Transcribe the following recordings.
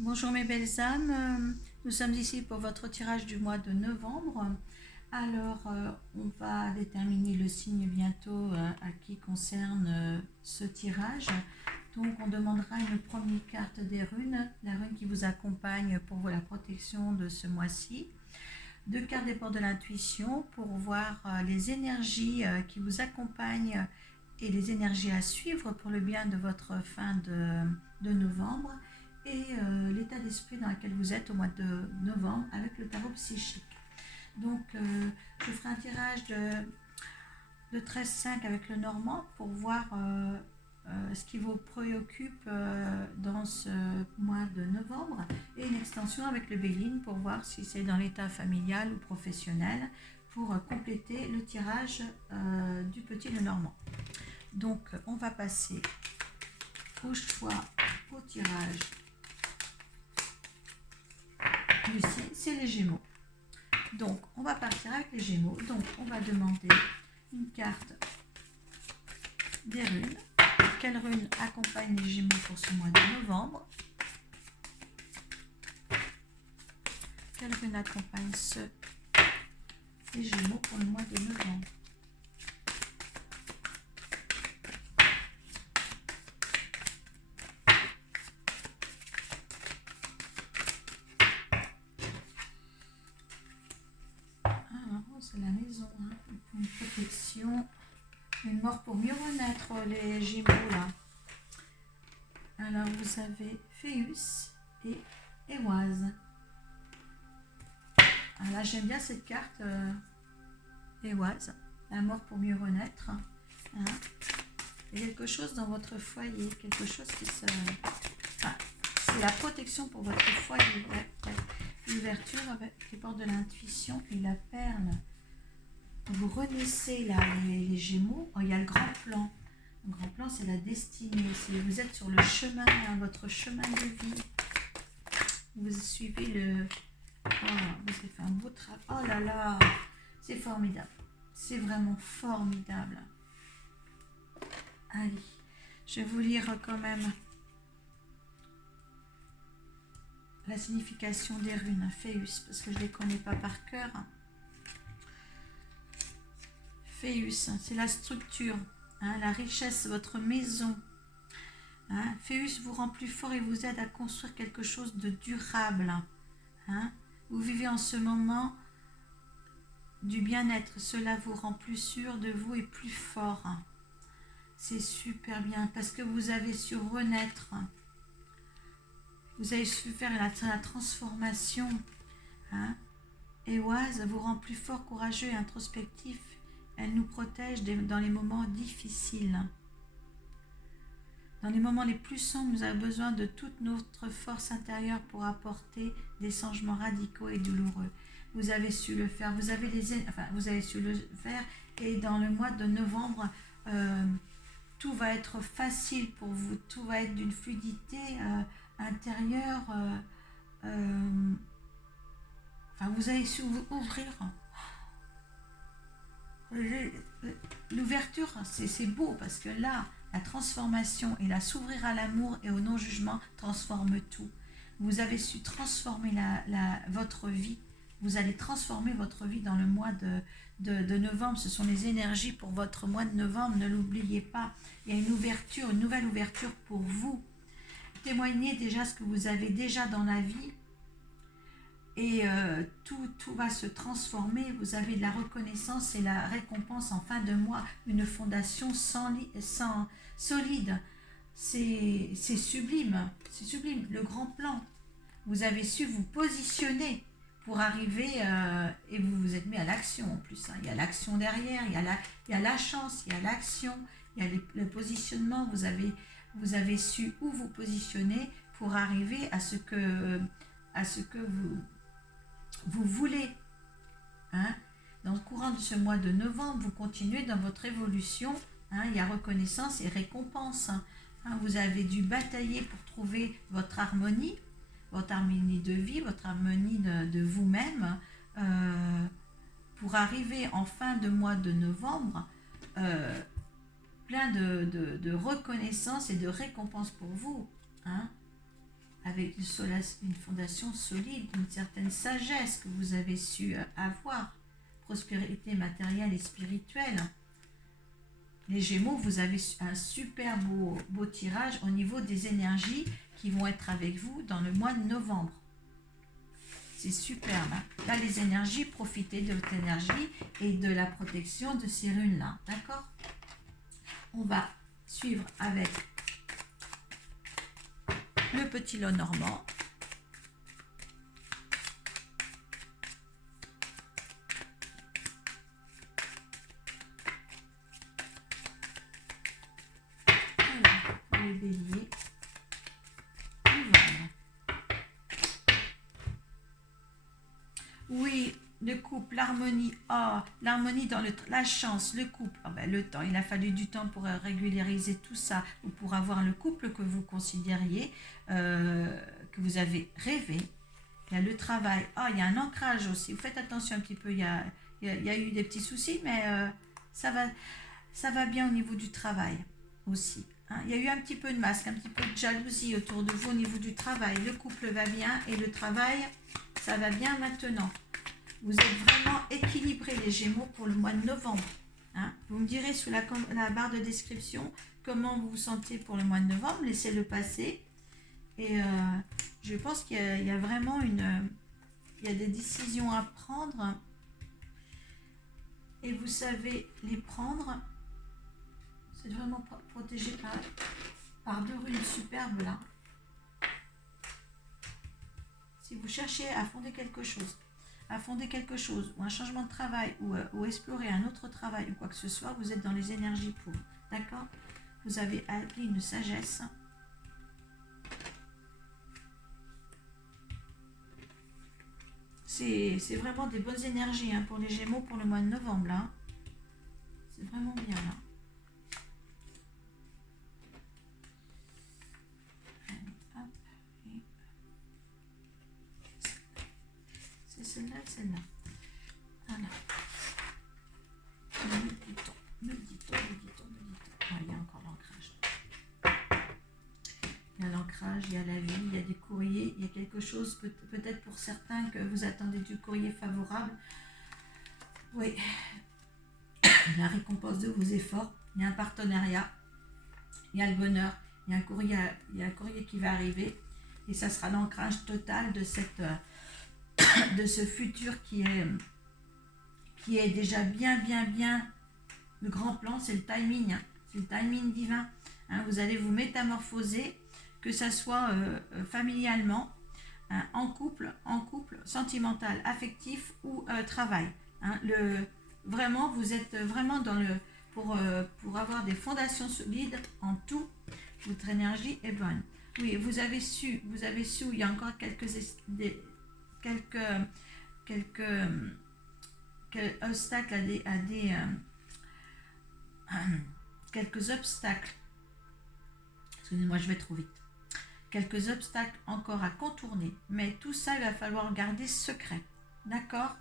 Bonjour mes belles âmes, nous sommes ici pour votre tirage du mois de novembre. Alors, on va déterminer le signe bientôt à qui concerne ce tirage. Donc, on demandera une première carte des runes, la rune qui vous accompagne pour la protection de ce mois-ci. Deux cartes des portes de l'intuition pour voir les énergies qui vous accompagnent et les énergies à suivre pour le bien de votre fin de novembre et l'état d'esprit dans lequel vous êtes au mois de novembre avec le tarot psychique. Donc, je ferai un tirage de 13-5 avec le normand pour voir ce qui vous préoccupe dans ce mois de novembre et une extension avec le Béline pour voir si c'est dans l'état familial ou professionnel pour compléter le tirage du petit Lenormand. Donc, on va passer au choix, au tirage du signe, c'est les Gémeaux. Donc, on va partir avec les Gémeaux. Donc, on va demander une carte des runes. Quelle rune accompagne les Gémeaux pour ce mois de novembre? Quelle rune accompagne les Gémeaux pour le mois de novembre? C'est la maison, hein. Une protection, une mort pour mieux renaître, les Gémeaux là. Alors vous avez Phéus et Éoise. Alors là j'aime bien cette carte Éoise, la mort pour mieux renaître. Hein. Il y a quelque chose dans votre foyer, quelque chose qui se... Enfin, c'est la protection pour votre foyer. L'ouverture avec les portes de l'intuition et la perle. Vous renaissez là les Gémeaux. Oh, il y a le grand plan. Le grand plan, c'est la destinée. Si vous êtes sur le chemin, hein, votre chemin de vie, vous suivez le... Oh, vous avez fait un beau travail. Oh là là, c'est formidable. C'est vraiment formidable. Allez, je vais vous lire quand même la signification des runes Phéus, parce que je ne les connais pas par cœur. Phéus, c'est la structure, hein, la richesse, votre maison. Hein. Phéus vous rend plus fort et vous aide à construire quelque chose de durable. Hein. Vous vivez en ce moment du bien-être, cela vous rend plus sûr de vous et plus fort. C'est super bien parce que vous avez su renaître. Vous avez su faire la transformation. Hein. Éoise vous rend plus fort, courageux et introspectif. Elle nous protège dans les moments difficiles. Dans les moments les plus sombres, nous avons besoin de toute notre force intérieure pour apporter des changements radicaux et douloureux. Vous avez su le faire, vous avez su le faire et dans le mois de novembre, tout va être facile pour vous, tout va être d'une fluidité intérieure. Vous avez su vous ouvrir. L'ouverture, c'est beau parce que là, la transformation et la s'ouvrir à l'amour et au non-jugement transforme tout. Vous avez su transformer votre vie. Vous allez transformer votre vie dans le mois de novembre. Ce sont les énergies pour votre mois de novembre. Ne l'oubliez pas. Il y a une ouverture, une nouvelle ouverture pour vous. Témoignez déjà ce que vous avez déjà dans la vie. Et tout va se transformer. Vous avez de la reconnaissance et la récompense en fin de mois, une fondation solide. C'est sublime, c'est sublime. Le grand plan. Vous avez su vous positionner pour arriver et vous vous êtes mis à l'action en plus. Hein. Il y a l'action derrière, il y a la chance, il y a l'action, il y a le positionnement. Vous avez su où vous positionner pour arriver à ce que vous voulez. Hein. Dans le courant de ce mois de novembre, vous continuez dans votre évolution. Hein. Il y a reconnaissance et récompense. Hein. Vous avez dû batailler pour trouver votre harmonie de vie, votre harmonie de vous-même, pour arriver en fin de mois de novembre, plein de reconnaissance et de récompense pour vous. Hein. avec une fondation solide, une certaine sagesse que vous avez su avoir, prospérité matérielle et spirituelle. Les Gémeaux, vous avez un super beau tirage au niveau des énergies qui vont être avec vous dans le mois de novembre. C'est superbe. Hein. Là, les énergies, profitez de votre énergie et de la protection de ces runes-là. D'accord? On va suivre avec le petit lot normand. Alors, pour les béliers. Oui, le couple, l'harmonie, l'harmonie dans la chance, le couple, le temps, il a fallu du temps pour régulariser tout ça, ou pour avoir le couple que vous considériez, que vous avez rêvé. Il y a le travail, il y a un ancrage aussi, vous faites attention un petit peu, il y a eu des petits soucis, mais ça va bien au niveau du travail aussi. Hein. Il y a eu un petit peu de masque, un petit peu de jalousie autour de vous au niveau du travail. Le couple va bien et le travail, ça va bien maintenant. Vous êtes vraiment équilibrés les Gémeaux pour le mois de novembre. Hein. Vous me direz sous la barre de description comment vous vous sentez pour le mois de novembre. Laissez-le passer. Et je pense qu'il y a vraiment il y a des décisions à prendre. Et vous savez les prendre. C'est vraiment protégé par deux runes superbes là. Si vous cherchez à fonder quelque chose, ou un changement de travail, ou explorer un autre travail, ou quoi que ce soit, vous êtes dans les énergies pour. D'accord? Vous avez acquis une sagesse. C'est vraiment des bonnes énergies hein, pour les Gémeaux pour le mois de novembre. Là. C'est vraiment bien là. C'est celle-là et celle-là. Voilà. Me dit-on. Il y a encore l'ancrage. Il y a l'ancrage, il y a la vie, il y a des courriers, il y a quelque chose, peut-être pour certains que vous attendez du courrier favorable. Oui. La récompense de vos efforts, il y a un partenariat, il y a le bonheur, il y a un courrier qui va arriver et ça sera l'ancrage total de ce futur qui est déjà bien le grand plan, c'est le timing, hein, c'est le timing divin. Hein, vous allez vous métamorphoser, que ça soit familialement, hein, en couple, sentimental, affectif ou travail. Hein, vraiment, vous êtes vraiment pour avoir des fondations solides en tout. Votre énergie est bonne. Oui, vous avez su, il y a encore quelques obstacles quelques obstacles. Excusez-moi, je vais trop vite. Quelques obstacles encore à contourner, mais tout ça, il va falloir garder secret. D'accord?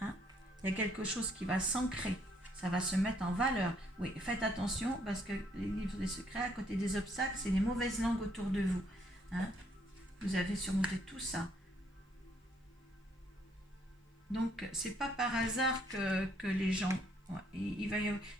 Hein? Il y a quelque chose qui va s'ancrer. Ça va se mettre en valeur. Oui, faites attention parce que les livres des secrets, à côté des obstacles, c'est les mauvaises langues autour de vous. Hein? Vous avez surmonté tout ça. Donc, c'est pas par hasard que les gens...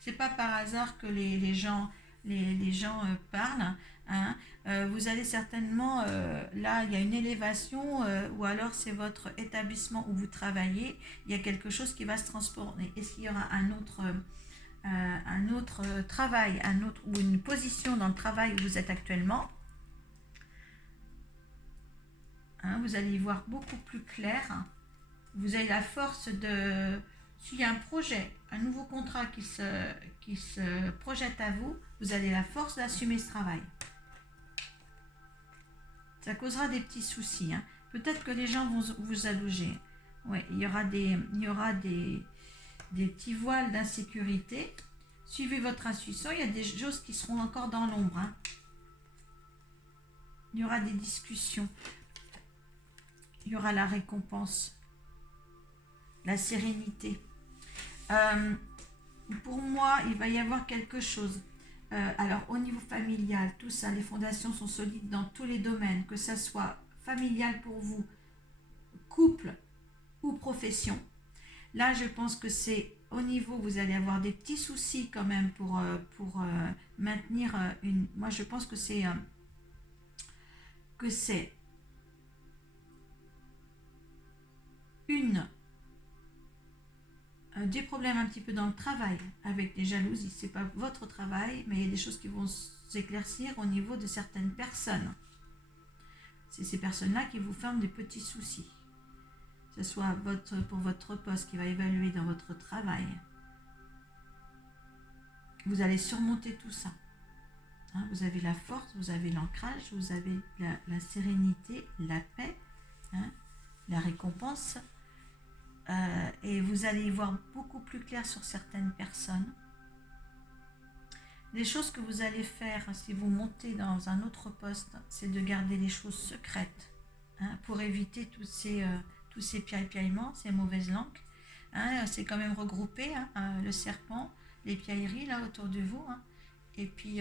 c'est pas par hasard que les gens parlent. Hein. Vous allez certainement... là, il y a une élévation ou alors c'est votre établissement où vous travaillez. Il y a quelque chose qui va se transformer. Est-ce qu'il y aura un autre travail, ou une position dans le travail où vous êtes actuellement? Hein, vous allez y voir beaucoup plus clair. Vous avez la force de... S'il y a un projet, un nouveau contrat qui se projette à vous, vous avez la force d'assumer ce travail. Ça causera des petits soucis. Hein. Peut-être que les gens vont vous allonger. Ouais, il y aura des petits voiles d'insécurité. Suivez votre intuition. Il y a des choses qui seront encore dans l'ombre. Hein. Il y aura des discussions. Il y aura la récompense. La sérénité. Pour moi, il va y avoir quelque chose. Alors, au niveau familial, tout ça, les fondations sont solides dans tous les domaines, que ça soit familial pour vous, couple ou profession. Là, je pense que c'est au niveau, vous allez avoir des petits soucis quand même pour maintenir une... Moi, je pense que c'est une des problèmes un petit peu dans le travail, avec des jalousies. C'est pas votre travail, mais il y a des choses qui vont s'éclaircir au niveau de certaines personnes. C'est ces personnes-là qui vous ferment des petits soucis. Que ce soit pour votre poste qui va évaluer dans votre travail. Vous allez surmonter tout ça. Hein, vous avez la force, vous avez l'ancrage, vous avez la sérénité, la paix, hein, la récompense. Et vous allez y voir beaucoup plus clair sur certaines personnes. Les choses que vous allez faire si vous montez dans un autre poste, c'est de garder les choses secrètes, hein, pour éviter tous ces piaillements, ces mauvaises langues. Hein, c'est quand même regroupé, hein, le serpent, les piailleries là autour de vous. Hein, et puis,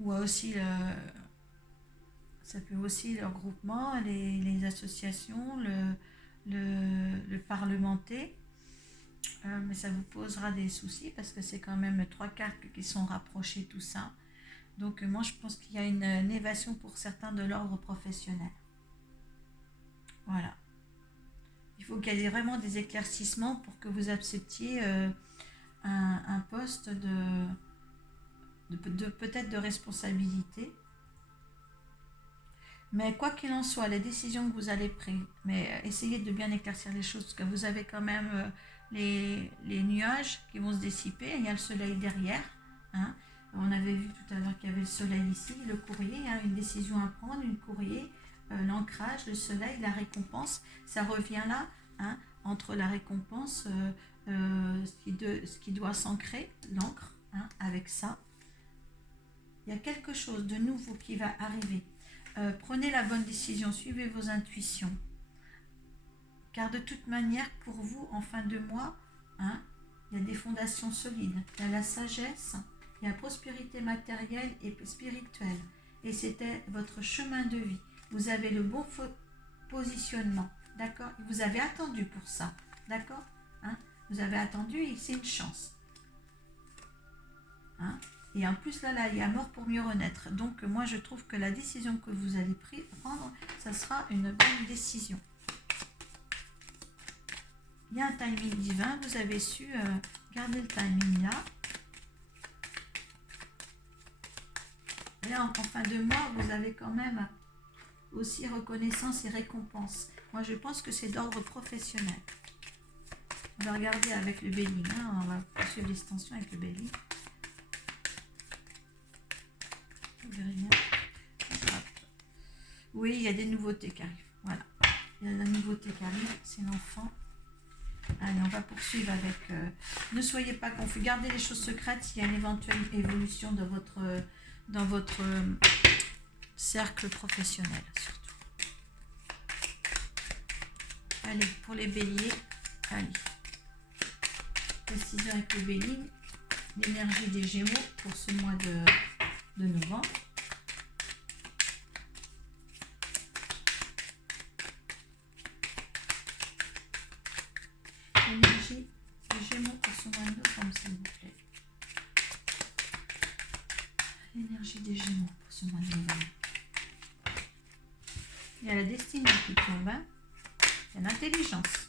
ou aussi ça peut aussi le regroupement, les associations, le parlementer. Mais ça vous posera des soucis parce que c'est quand même 3 cartes qui sont rapprochées, tout ça. Donc moi je pense qu'il y a une évasion pour certains de l'ordre professionnel. Voilà. Il faut qu'il y ait vraiment des éclaircissements pour que vous acceptiez un poste peut-être de responsabilité. Mais quoi qu'il en soit, les décisions que vous allez prendre, mais essayez de bien éclaircir les choses, parce que vous avez quand même les nuages qui vont se dissiper, il y a le soleil derrière. Hein. On avait vu tout à l'heure qu'il y avait le soleil ici, le courrier, hein, une décision à prendre, une courrier, l'ancrage, le soleil, la récompense, ça revient là, hein, entre la récompense, ce qui doit s'ancrer, l'encre, hein, avec ça. Il y a quelque chose de nouveau qui va arriver. Prenez la bonne décision, suivez vos intuitions. Car de toute manière, pour vous, en fin de mois, hein, il y a des fondations solides. Il y a la sagesse, il y a la prospérité matérielle et spirituelle. Et c'était votre chemin de vie. Vous avez le bon positionnement, d'accord? Vous avez attendu pour ça, d'accord? Hein? Vous avez attendu et c'est une chance. Hein? Et en plus, là, il y a mort pour mieux renaître. Donc, moi, je trouve que la décision que vous allez prendre, ça sera une bonne décision. Il y a un timing divin. Vous avez su garder le timing là. Et là, en fin de mois, vous avez quand même aussi reconnaissance et récompense. Moi, je pense que c'est d'ordre professionnel. On va regarder avec le Bélier. Hein, on va poursuivre l'extension avec le Bélier. Oui, il y a des nouveautés qui arrivent. Voilà. Il y a la nouveauté qui arrive, c'est l'enfant. Allez, on va poursuivre avec... ne soyez pas confus. Gardez les choses secrètes s'il y a une éventuelle évolution dans votre cercle professionnel, surtout. Allez, pour les béliers, allez. Précision avec le bélier. L'énergie des Gémeaux pour ce mois de novembre. L'énergie des Gémeaux pour ce mois de novembre, s'il vous plaît. L'énergie des Gémeaux pour ce mois de novembre. Il y a la destinée qui tombe. Hein. Il y a l'intelligence.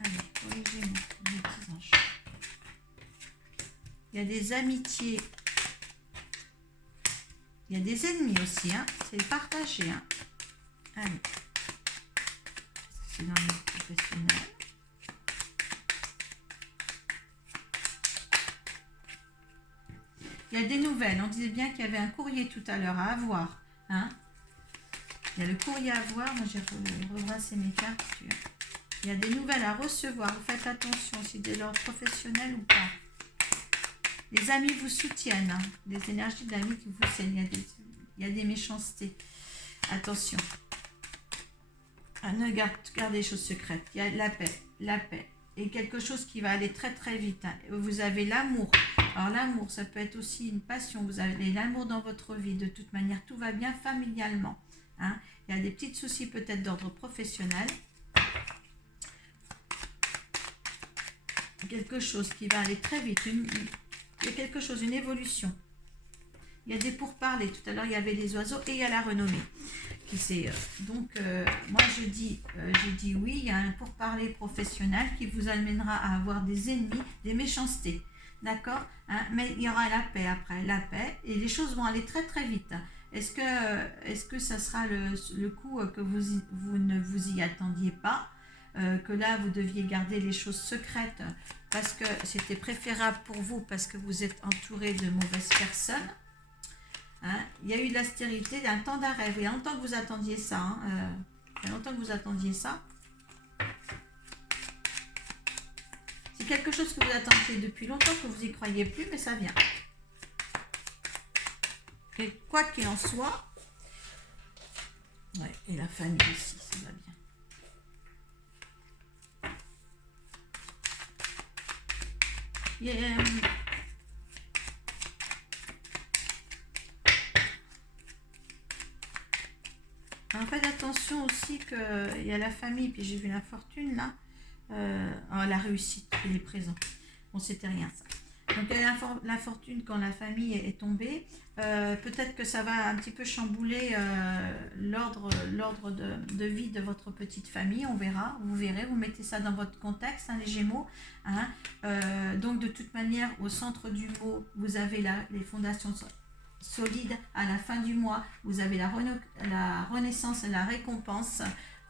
Allez, pour les Gémeaux, les petits anges. Il y a des amitiés. Il y a des ennemis aussi. Hein. C'est partagé. Hein. Allez. C'est dans le professionnel. Il y a des nouvelles. On disait bien qu'il y avait un courrier tout à l'heure à avoir. Hein. Il y a le courrier à avoir. Moi, j'ai rebrassé mes cartes. Il y a des nouvelles à recevoir. Vous faites attention si c'est de l'ordre professionnel ou pas. Les amis vous soutiennent. Hein. Des énergies d'amis qui vous soutiennent. Il y a des méchancetés. Attention. Ne gardez les choses secrètes. Il y a la paix. La paix. et quelque chose qui va aller très très vite. Hein. Vous avez l'amour. Alors l'amour, ça peut être aussi une passion. Vous avez l'amour dans votre vie. De toute manière, tout va bien familialement. Hein. Il y a des petits soucis peut-être d'ordre professionnel. Quelque chose qui va aller très vite. Il y a quelque chose, une évolution. Il y a des pourparlers. Tout à l'heure, il y avait les oiseaux et il y a la renommée. Moi, j'ai dit oui, il y a un pourparler professionnel qui vous amènera à avoir des ennemis, des méchancetés. D'accord, hein, mais il y aura la paix après, la paix, et les choses vont aller très très vite. Est-ce que ça sera le coup que vous ne vous y attendiez pas, que là vous deviez garder les choses secrètes parce que c'était préférable pour vous, parce que vous êtes entouré de mauvaises personnes. Hein, il y a eu de l'austérité, un temps d'arrêt. Il y a longtemps que vous attendiez ça. Hein, il y a longtemps que vous attendiez ça. C'est quelque chose que vous attendiez depuis longtemps, que vous n'y croyez plus, mais ça vient. Et quoi qu'il en soit, ouais, et la famille aussi, ça va bien. Alors faites attention aussi qu'il y a la famille, puis j'ai vu la fortune là, la réussite, il est présent. Bon, c'était rien ça. Donc il y a la fortune quand la famille est tombée. Peut-être que ça va un petit peu chambouler l'ordre de vie de votre petite famille, on verra, vous verrez, vous mettez ça dans votre contexte, hein, les Gémeaux. Hein. Donc de toute manière, au centre du mot, vous avez les fondations solides. À la fin du mois, vous avez la renaissance et la récompense.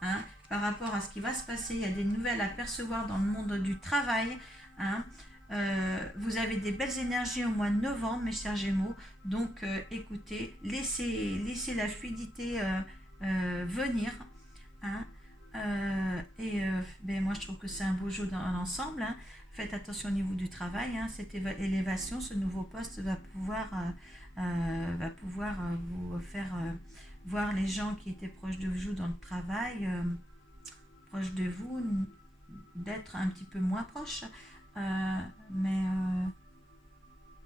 Hein, par rapport à ce qui va se passer, il y a des nouvelles à percevoir dans le monde du travail. Hein. Vous avez des belles énergies au mois de novembre, mes chers Gémeaux. Donc, écoutez, laissez la fluidité venir. Hein. Moi, je trouve que c'est un beau jeu dans l'ensemble. Hein. Faites attention au niveau du travail. Hein. Cette élévation, ce nouveau poste va pouvoir vous faire voir les gens qui étaient proches de vous dans le travail, proches de vous, d'être un petit peu moins proches. Mais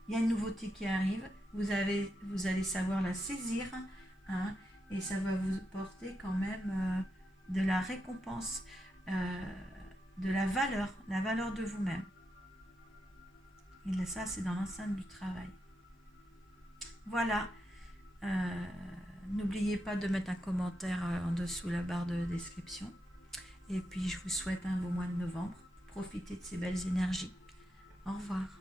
il y a une nouveauté qui arrive, vous allez savoir la saisir, hein, et ça va vous porter quand même de la récompense, de la valeur de vous-même. Et ça, c'est dans l'enceinte du travail. Voilà. N'oubliez pas de mettre un commentaire en dessous la barre de description. Et puis, je vous souhaite un beau mois de novembre. Profitez de ces belles énergies. Au revoir.